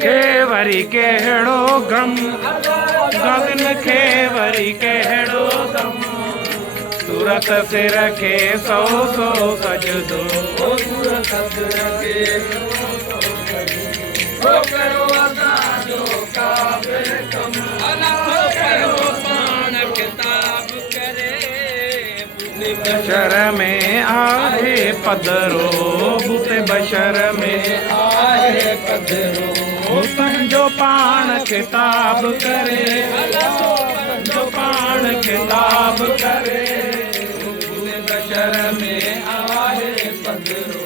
खेवरी केड़ो गम गगन खेवरी केड़ो गम सूरत से रखे सौ सौ सजदो सूरत से रखे बशर में आहे पदरो बूते बशर में आहे पदरो जो पाण किताब करे जो पाण किताब करे बशर में आहे पदरो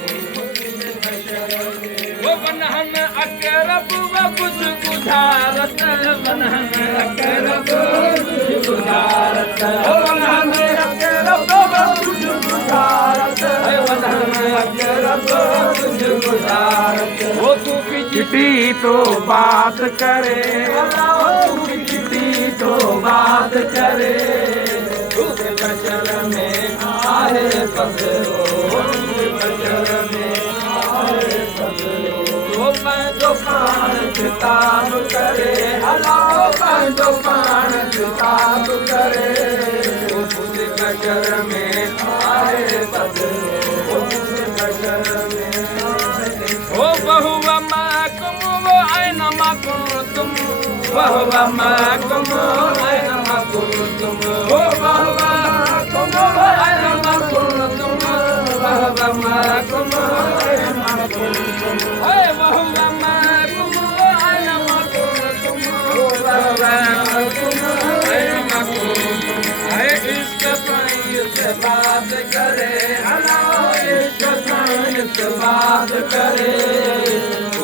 वो बनहन अकरब व कुछ गुजारत बनहन अकरब कुछ गुजारत बनहन अकरब व कुछ गुजारत बनहन अकरब कुछ गुजारत वो तू चिट्ठी तो बात करे तू चिट्ठी तो बात करे बशर में आहे पदरो बशर में आहे पदरो जो पाण किताब करे अलाओ जो पाण किताब करे बशर में आहे पदरो बशर में ओ बहु माकुम वो आयन माकुम तुम बहु माकुम आयन माकुम तुम ओ बहु माकुम आयन माकुम तुम बहु माकुम आयन माकुम तुम ओए बहु माकुम आयन माकुम तुम बहु माकुम आयन करे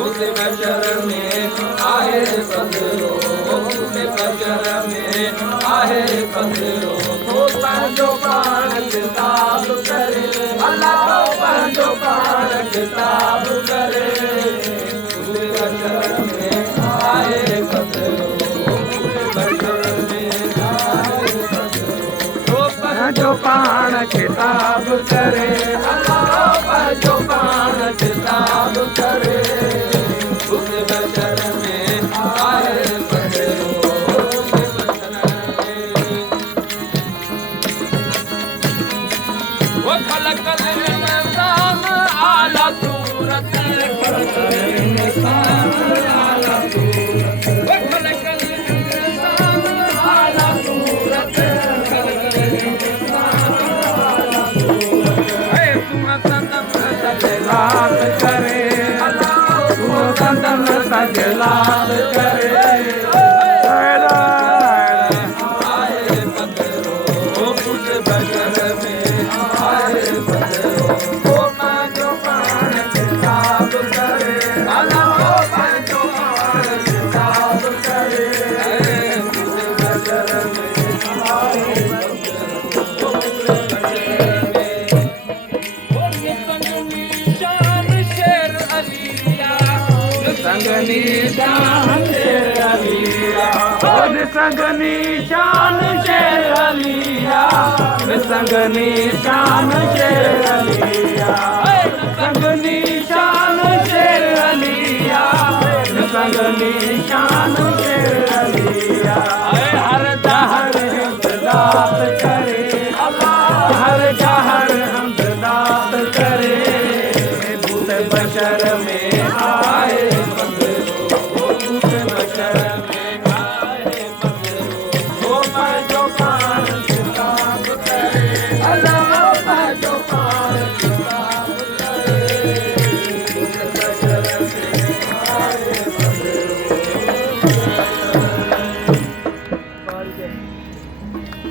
उस बशर में आहे पधरो उस बशर में आहे पधरो तो पंहिंजो पाण किताब करे अल्लाह पंहिंजो पाण किताब करे उस बशर में आहे पधरो उस बशर में आहे पधरो तो पंहिंजो पाण किताब करे अल्लाह पंहिंजो पाण किताब करे उस बशर में आहे पधरो वो खलकल इंसान आला सूरत इंसान आला सूरत वो खलकल इंसान आला सूरत खलकल इंसान आला सूरत है तुम सदम सजलाल करे अल्लाह तुम सदम सजलाल करे आए पधरो उस बशर में आए पधरो ओ पंहिंजो पाण किताब करे अल्लाह पंहिंजो पाण किताब करे उस बशर में आए पधरो संगनी शान शेर अलिया संगनी शान शेर अलिया संगनी शान शेर अलिया संगनी शान शेर अलिया संगनी शान शेर अलिया संगनी शान शेर